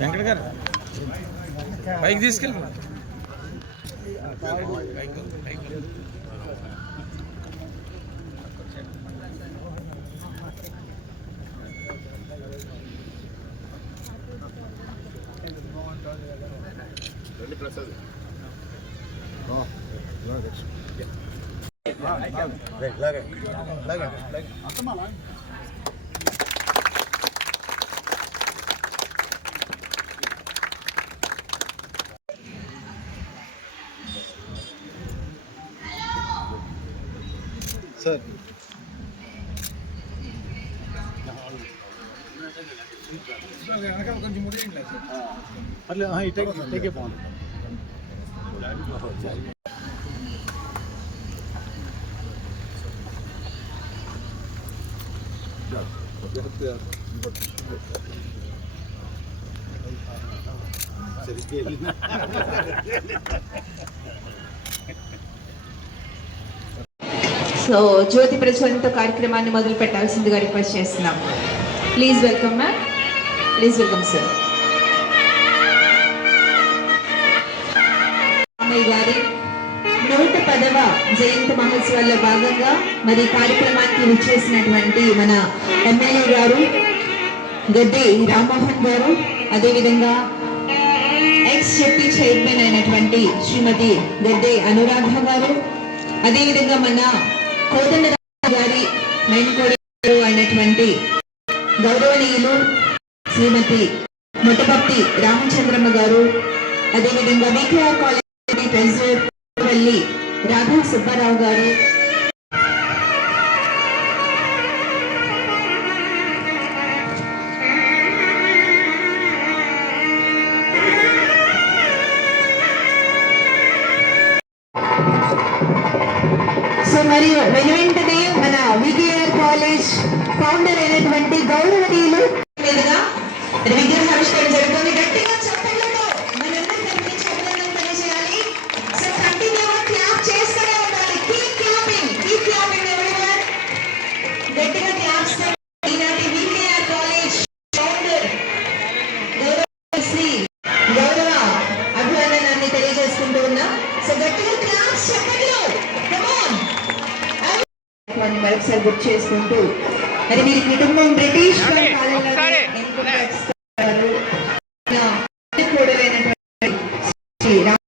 వెంకట గారు పైకి తీసుకెళ్ళి. సార్ వెనకాల కొంచెం ముడియండి అట్లా ఇటే ఇటేకే పోండి సో జ్యోతి ప్రజ్వలనతో కార్యక్రమాన్ని మొదలు పెట్టాల్సిందిగా రిక్వెస్ట్ చేస్తున్నాం. Please welcome ma'am please welcome sir గారి నూట పదవ జయంతి మహోత్సవాల్లో భాగంగా మరి కార్యక్రమానికి విచ్చేసినటువంటి మన ఎమ్మెల్యే గారు గడ్డి రామ్మోహన్ గారు అదేవిధంగా ఎక్స్ చెప్పి చైర్మన్ అయినటువంటి శ్రీమతి గడ్డే అనురాధ గారు అదేవిధంగా మన కోదండ గారి మైనకోడి అయినటువంటి గౌరవనీయులు శ్రీమతి మొట్టపత్తి రామచంద్రమ్మ గారు అదేవిధంగా VKR college president Raghava Subbarao గారు మరియు వెనువెంటనే మన వికేఆర్ కాలేజ్ ఫౌండర్ అయినటువంటి గౌరవనీయులు. మీదుగా మరి విగ్రహావిష్కరణ జరుగుతుంది. గట్టిగా చెప్పండి. ప్రభుత్వాన్ని మరొకసారి బుక్ చేసుకుంటూ మరి వీరి కుటుంబం బ్రిటిష్ కాలంలో